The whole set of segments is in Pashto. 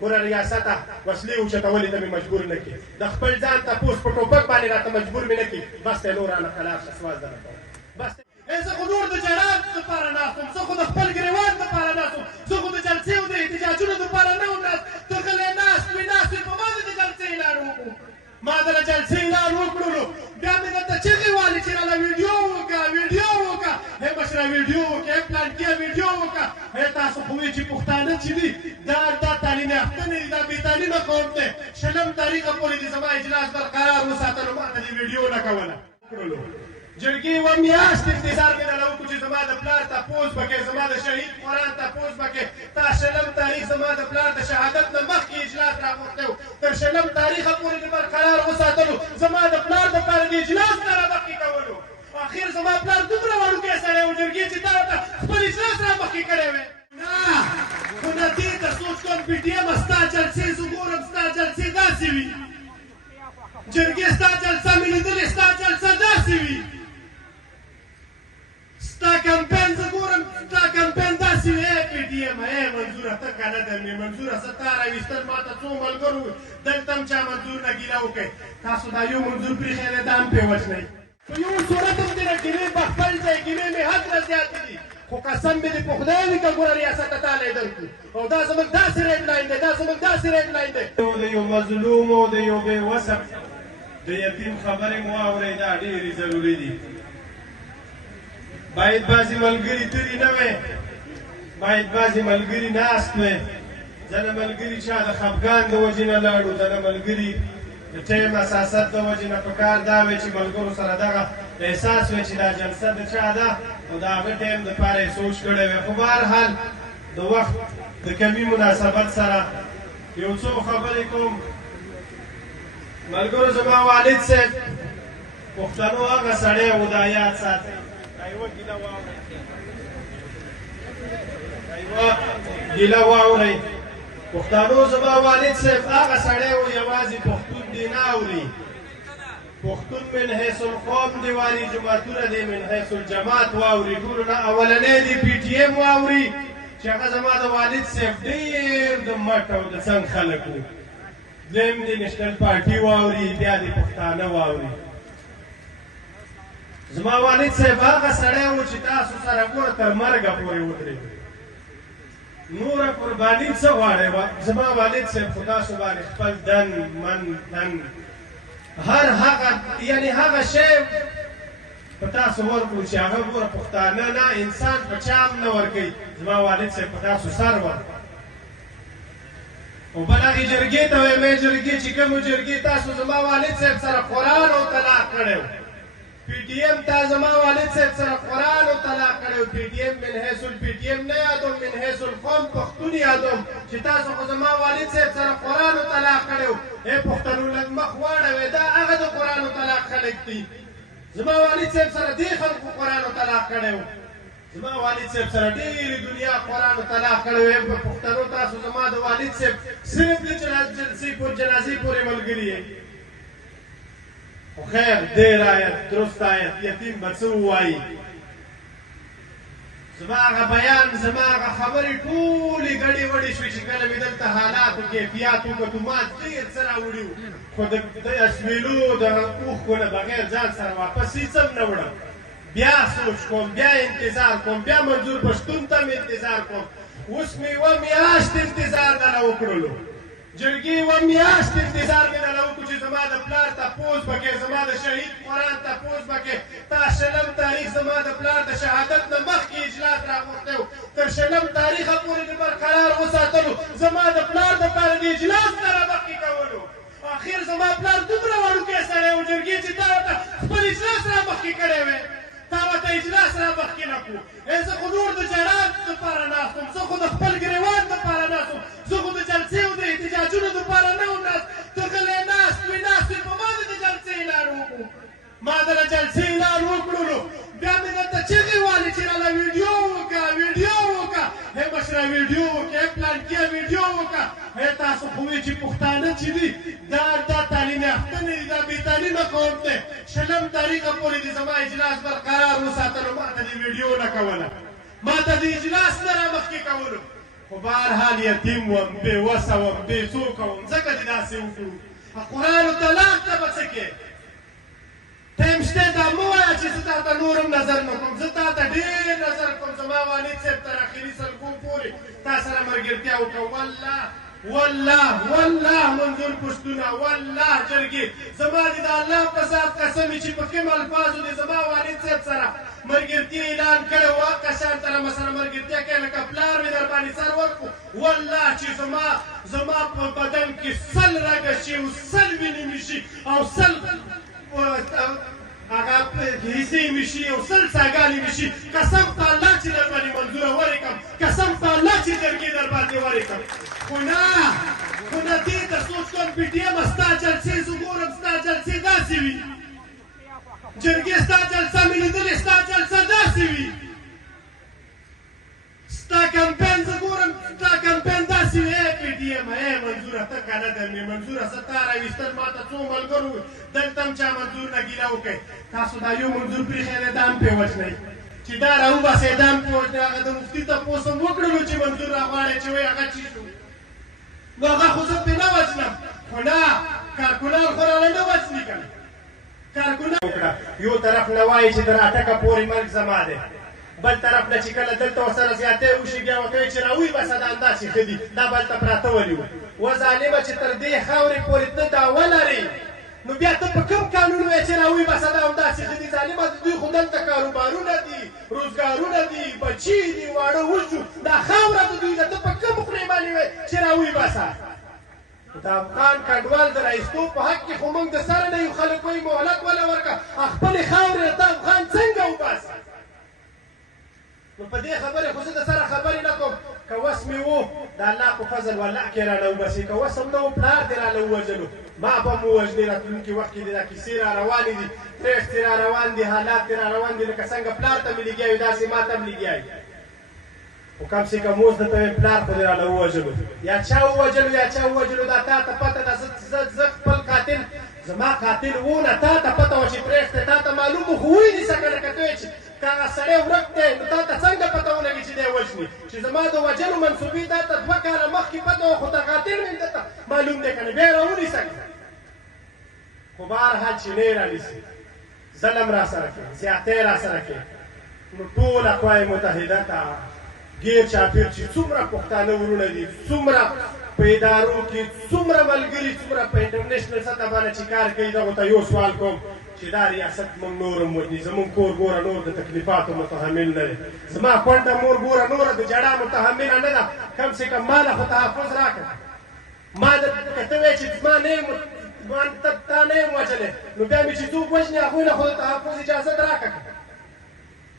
ګوره ریاسته وسلې اوچتولې ته مې مجبور نه کړي د خپل ځان تپوس په ټوپک باندې راته مجبور مې نه کړي بس دی نور رانه خلاص شه سواز درته کوم بس زه خو نور د جرات دپاره ناست وم زه خو د خپل ګریوان دپاره ناست وم زه خو د جلسې او د احتجاجونو دپاره نه وم ناست ته غلی ناست وې په ما دې د جلسې اعلان وکړو ما د له جلسې اعلان وکړلو بیا مې درته چغې والې چې راله ویډیو وکړه هی مشره ویډیو وکړه هی پلانکیه ویډیو وکړه هی تاسو خو وایي چې پښتانه چې دي دا تعلیم یافته نه دي دا بې تعلیمه قوم دی شلم تاریخه پورې دې زما اجلاس برقرار وساتلو ما ته دې ویډیو نه کوله جرګې یوه میاشت انتظار مې درله وکړو چې زما د پلار تپوس به کوې زما د شهید قرآن تپوس به کوې تا شلم تاریخ زما د پلار د شهادت نه مخکې اجلاس راغوښتی و تر شلم تاریخه پورې دې برقرار وساتلو زما د پلار دپاره د اجلاس نه رامخکې کولو اخر زما پلار دومره وړوکی سړی و جرګې چې تا ورته خپل اجلاس رامخکې کړی وی نه خو نه دې ته سوچ کوم پي ټي ایم ستا جلسې زه ګورم ستا جلسې داسې وي جرګې ستا جلسه مې لیدلې ستا جلسه داسې وي ستا کمپین زه ګورم ستا کمپین داسې وي ای پي ټي ایم ای منظوره ته که نه درمې منظوره څه تا راویستل ما ته څو ملګرو دلته هم چا منظور نه ګیله وکړئ تاسو دا یو منظور پرېښی دی دا هم پرې وژنئ په یو صورت هم دې نه ګیلې په خپل ځای ګیلې مې حد نه زیاتې دي خو قسم مې دې په خدای وي که ګوره ریاست تاله یې درکړو او دا زموږ داسې ریډ لاین دی دا زموږ داسې ریډ لاین دی د یو مظلوم او د یو بې وسه د یتیم خبرې مو واورئ دا ډېرې ضروري دي باید بعضې ملګري ترې نه وی باید بعضې ملګري ناست وی ځنه ملګري چا د خفګان د وجې نه لاړو ځنه ملګري د ټایم اساست د وجې نه په کار دا وی چې ملګرو سره دغه احساس وی چې دا جلسه د چا ده او د هغه ټایم دپاره یې سوچ کړی وی خو بهرحال د وخت د کمي مناسبت سره یو څو خبرې کوم ملګرو زما والد صاحب پښتنو هغه سړی و دا یاد ساتئ دا یوه ګیله واورئ ګیله واورئ پښتنو زما والد صاحب هغه سړی و یوازې پښتون دې نه اوري پښتون من حیث القوم دې واري جماعتونه دې من حیث الجماعت واوري ټولو نه اولنی دې پي ټي ایم واوري چې هغه زما د والد صاحب ډېر د مټ او د څنګ خلک وو دویم دې نېشنل پارټي واوري بیا دې پښتانه واوري زما والد صاحب هغه سړی و چې تاسو سره ګوره تر مرګه پورې ودرېد نوره قرباني څه غواړئ زما والد صاحب خو تاسو باندې خپل دن من تن هر هغه یعنې هغه شی په تاسو ورکړو چې هغه ګوره پښتانه نه انسان په چا هم نه ورکوي زما والد صاحب په تاسو سر ورکړو او بل هغې جرګې ته وایم ای جرګې چې کومو جرګې تاسو زما والد صاحب سره قرآن او طلاق کړی و پي ټي ایم تا زما والد صاحب سره قرآن او طلاق کړی و پي ټي ایم من حیث الپي ټي ایم نه یادوم من حیث القوم پښتون یادوم چې تاسو خو زما والد صاحب سره قرآن او طلاق کړی و ای پښتنو لږ مخ واړوئ دا هغه د قرآن او طلاق خلک دي زما والد صاحب سره دې خلکو قرآن او طلاق کړی و زما والد صاحب سره ډېرې دنیا قرآن او طلاق کړی ویم په پښتنو تاسو زما د والد صاحب صرف د جنازې پورې ملګري یې خو خیر ډېر آیت درست آیت یتیم به څه ووایي زما هغه بیان زما هغه خبرې ټولې ګډې وډې شوې چې کله مې دلته حالاتو کیفیات وکتو ما ډېر څه راوړي وو خو د اسمیلو د اوښکو نه بغیر ځان سره واپس هېڅ هم نه وړم بیا سوچ کوم بیا انتظار کوم بیا منظور پښتون ته مې انتظار کوم اوس مې یوه میاشت انتظار دله وکړلو جرګې یوه میاشت انتظار مې دله وکړو چې زما د پلار تپوس به کوې زما د شهید قرآن تپوس به کوې تا شلم تاریخ زما د پلار د شهادت نه مخکې اجلاس راغوښتی و تر شلم تاریخه پورې دې برقرار وساتلو زما د پلار دپاره د اجلاس نه رامخکې کولو اخر زما پلار دومره وړوکی سړی و جرګې چې تا ورته خپل اجلاس رامخکې کړی وی تا ورته اجلاس رامخکې نه کړو زه خو نور د جرات دپاره ناست وم زه خو د خپل ګریوان دپاره ناست وم زه خو د جلسې او د احتجاجونو دپاره نه وم ناست ته غلی ناست وې په ما دې د جلسې اعلان وکړو ما د له جلسې اعلان وکړلو بیا مې درته چغې والې چې راله ویډیو وکړه هی مشره ویډیو وکړه هی پلانکیه ویډیو وکړه هی تاسو خو وایي چې پښتانه چې دي دا تعلیم یافته نه دي دا بې تعلیمه قوم دی شلم تاریخه پورې دې زما اجلاس برقرار وساتلو ما ته دې ویډیو نه کوله ما ته د اجلاس نه رامخکې کولو خو بهرحال یتیم وم بېوسه وم بېڅوکه وم ځکه دې داسې وکړو قرآن و طلاق ته به څه کې ټایم شته دا مه وایه چې زه تا ته نورم نظر نه کوم زه تا ته ډېر نظر کوم زما والد صاحب تر اخري سلګو پورې تا سره ملګرتیا وکړه والله منظور پښتونه والله جرګې زما دې د الله په ذات قسم چې په کوم الفاظو دې زما والد صاحب سره ملګرتیا اعلان کړی و کسان سره مسره ملګرتیا کوي لکه پلار مې در باندې سر ورکړو والله چې زما په بدن کې سل رګه شي او سل وینې مې شي او سل هغه حصې مې شي او سل څاګانې مې شي قسم په الله چې در باندې منظوره ورکړم قسم په الله چې جرګې در باندې ورکړم خو نه دې ته سوچ کوم پي ټي ایم ستا جلسې زه ګورم ستا جلسې داسې وي جرګې ستا جلسه مې لیدلې ستا جلسه داسې وي ستا کمپین زه ګورم ستا کمپین داسې وي ای پي ټي ایم ای منظوره ته که نه درمې منظوره زه تا راویستل ما ته څو ملګرو دلته هم چا منظور نه ګیله وکړئ تاسو دا یو منظور پرېښی دی دا هم پرې وژنئ چې دا راوباسئ دا هم پرې وژنئ هغه د مفتي تپوس هم وکړلو چې منظور راغواړئ چې وایي هغه چی شو نو هغه خو زه پرې نه وژنم خو نه کارکونان خو رانه نه وژني که نه کارکونه وکړه یو طرف نه وایي چې د راټکه پورې مرګ زما دی بل طرف نه چې کله دلته ورسره زیاتی وشي بیا ورته وایي چې راویباسه دا همداسې ښه دي دا به هلته پراته ولي و ظالمه چې تر دې خاورې پورې ته دعوه لرې نو بیا ته په کوم قانون وایې چې راویباسه دا همداسې ښه دي ظالمه د دوی خو دلته کاروبارونه دي روزګارونه دي بچي دي واړه وشو دا خاوره د دوی ده ته په کوم خولې باندې وایې چې راویباسه د افغان کډوال د رایستو په حق کې خو موږ د سره نه یو خلک وایي مهلت وله ورکړه خپلې خاورې ته افغان څنګه وباسه نو په دې خبرې خو زه د سره خبرې نه کوم که وس مې و د الله په فضل والله کې رانه وباسي که وس هم نه و پلار دې رانه ووژلو ما به هم ووژنې راتلونکي وخت کې دې دا کیسې را روانې دي پرېښتې را روان دي حالات دې را روان دي لکه څنګه پلار ته مې لګیا وي داسې ما ته هم لګیا وي خو کم سې کم اوس درته ویم پلار خو دې رانه ووژلو یا چا ووژلو دا تا ته پته ده زه خپل قاتل زما قاتل و نه تا ته پته وه چې پرېښتی تا ته معلوم و خو ونیسه که نه که ته وایې چې که هغه سړی ورک دی نو تا ته څنګه پته ولګي چې دی وژني چې زما د وژلو منصوبې تا ته 2 کاله مخکې پته وه خو د قاتل مې درته معلوم دی که نه بیا یې راونیسه خو بهرحال چې نه یې رانیسي ظلم را سره کوي زیاتی را سره کوي نو ټول اقوام متحده ته غیر چاپیر چې څومره پښتانه ورونه دي څومره په ادارو کې څومره ملګري څومره په انټرنیشنل سطح باندې چې کار کوي دغو ته یو سوال کوم چې دا ریاست موږ نور هم وژني زموږ کور ګوره نور د تکلیفاتو متحمل نه دی زما کونډه مور ګوره نوره د جړا متحمله نه ده کم سې کم ما له خو تحفظ راکړه ما که ته وایې چې زما نه یم تا نه یم وژلی نو بیا مې چې څوک وژني هغوی له خو د تحفظ اجازت راکړه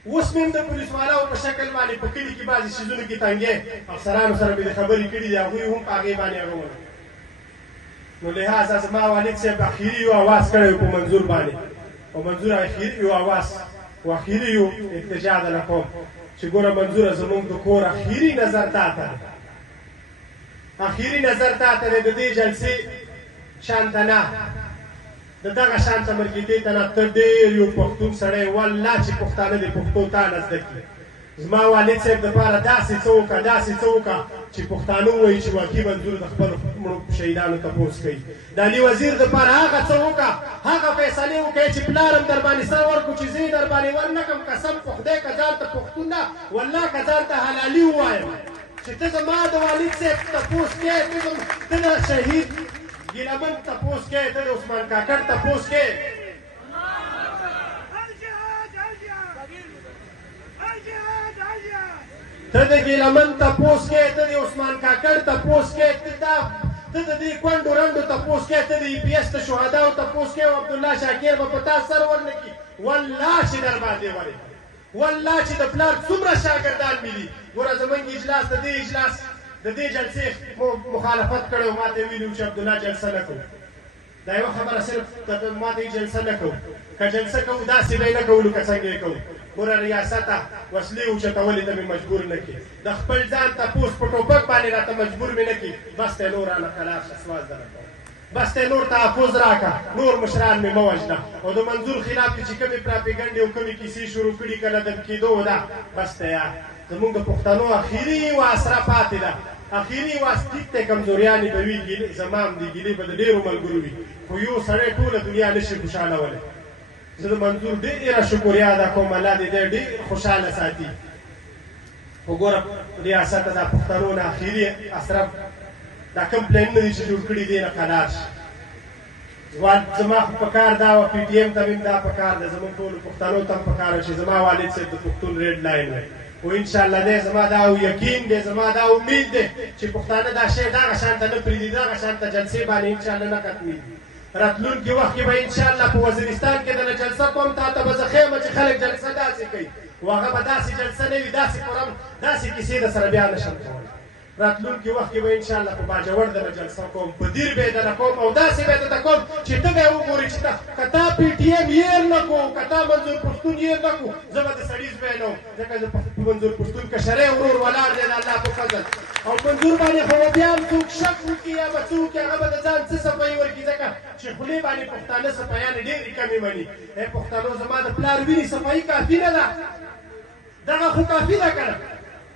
اوس مې هم د پولیس والاو په شکل باندې په کلي کې بعضې څیزونو کې تنګې افسرانو سره مې د خبرې کړي دي هغوی هم په هغې باندې اړول نو لحاظه زما والد صاحب اخري یو اواز کړی و په منظور باندې او منظور اخري یو اواز و اخري یو ارتجاع دله کوم چې ګوره منظوره زموږ د کور اخري نظر تا ته دی اخري نظر تا ته دی د دې جلسې شان ته نه د دغه شان ته مرګېدې ته نه ته ډېر یو پښتون سړی والله چې پښتانه دې پښتو تا نه زده کړي زما والد صاحب دپاره داسې څه وکړه چې پښتانه ووایي چې واقعي منظور د خپلو مړو شهیدانو تپوس کوي د علي وزیر دپاره هغه څه وکړه هغه فیصلې وکړئ چې پلار هم در باندې سر ورکړو چې زه یې در باندې ورنکړم قسم په خدای که ځان ته پښتون نه والله که ځان ته حلالي ووایم چې ته زما د والد صاحب تپوس کوې ته د شهید ګیلمن تپوس کوې ته د عثمان کاکړ تپوس کوې ته د ګیلمن تپوس کوې ته د عثمان کاکړ تپوس کوې ته د دې کونډو رنډو تپوس کوې ته د ای پي ایس د شهداو تپوس کوې او عبدالله شاکر به په تا سر ورنه کړي والله چې در باندې ورې والله چې د پلار څومره شاګردان مې دي ګوره زموږ اجلاس د دې اجلاس د دې جلسې مخالفت کړی و ما ته یې ویلي و چې عبدالله جلسه نه کوو دا یوه خبره صرف ما ته یې جلسه نه کوو که جلسه کوو داسې به یې نه کوو لکه څنګه یې کوو ګوره ریاسته وسلې اوچتولې ته مې مجبور نه کړي د خپل ځان تپوس په ټوپک باندې راته مجبور مې نه کړي بس ته یې نور رانه خلاص شه سواز درته کوم بس ته نور تحفظ راکړه نور مشران مې مه وژنه او د منظور خلاف چې کومې پراپیګنډې او کومې کیسې شروع کړي کله د کېدو ده بس ته یار زمونږ د پښتنو اخري واسره پاتې ده اخري واس ټیک دی کمزوریانې به وي زما هم دي ګیلې به د ډېرو ملګرو وي خو یو سړی ټوله دنیا نشي خوشحالولی زه د منظور ډېره شکریا ادا کوم الله دې دی ډېر خوشحاله ساتي خو ګوره ریاست دا پښتنو نه اخري اسره دا کوم پلانونه دي چې جوړ کړي دي نه قلار شي زما خو په کار دا وه پي ټي ایم ته هم دا په کار ده زموږ ټولو پښتنو ته هم په کار چې زما والد صاحب د پښتون ریډ لاین وی و انشاءالله دی زما دا یقین دی زما دا امید دی چې پښتانه دا شی دغه شانته نه پرېږدي دغه شانته جلسې باندې انشاءالله نه ختمېږي راتلونکي وخت کې به انشاءالله په وزیرستان کې دله جلسه کوم تا ته به زه ښیم چې خلک جلسه داسې کوي و هغه به داسې جلسه نه وي داسې قرآن داسې کیسې در سره بیا نشم کولی راتلونکي وخت کې به انشاءالله په باجوړ دله جلسه کوم په دیر به یې دله کوم او داسې به یې درته کوم چې ته به یې وګورې چې که تا پي ټي ایم هېر نه کړو که تا منظور پښتون هېر نه کړو زه به د سړي زوی نه وم ځکه زه په منظور پښتون کشری ورور ولاړ دی د الله په فضل او منظور باندې خو به بیا هم څوک شک وکړي یا به څه وکړي هغه به د ځان څه صفایي ورکړي ځکه چې خولې باندې پښتانه صفایانې ډېرې کمې مني ای پښتنو زما د پلار ویني صفایي کافي نه ده دغه خو کافي ده که نه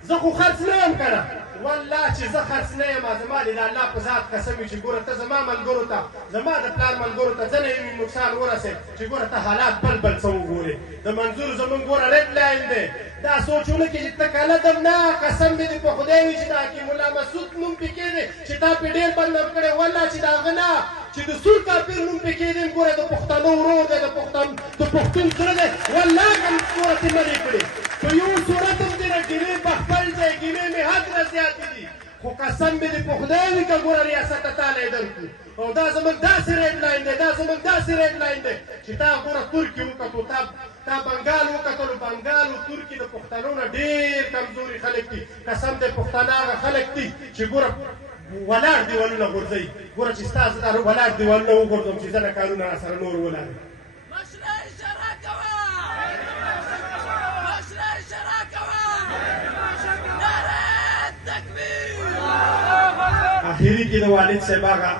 زه خو خرڅ نه یم که نه والله چې زه خرڅ نه یم زما دې د الله په ذات قسم وي چې ګوره ته زما ملګرو ته زما د پلار ملګرو ته ځنه یې نقصان ورسېد چې ګوره ته حالات بل بل څه وګورې د منظور زمونږ ګوره ریډ لاین دی دا سوچ ونه کړي چې ته کله دم نه قسم مې دې په خدای وي چې د حکیم الله مسعود نوم پکې دی چې تا پې ډېر بدنام کړی والله چې د هغه نه چې د سور کافر نوم پکې دی ګوره د پښتنو ورور دی د پښتون زړه دی والله که ګوره تې منې کړې په یو صورت هم دې نه ګیلې په خپل ځای ګیلې مې حد نه زیاتې دي خو قسم مې دې په خدای وي که ګوره ریاست ته تاله یې درکړو او دا زموږ داسې ریډ لاین دی دا زموږ داسې ریډ لاین دی چې تا ګوره ترکي وکتو تا بنګال وکتلو بنګال او ترکي د پښتنو نه ډېر کمزوري خلک دي قسم دی پښتانه هغه خلک دي چې ګوره ولاړ دیوالونه غورځوي ګوره چې ستا زه دا ولاړ دیوالونه وغورځوم چې ځنه کارونه را سره نور ولري اخري کې د والد صاحب هغه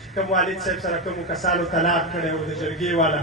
چې کوم والد صاحب سره کومو کسانو طلاق کړی و د جرګې والا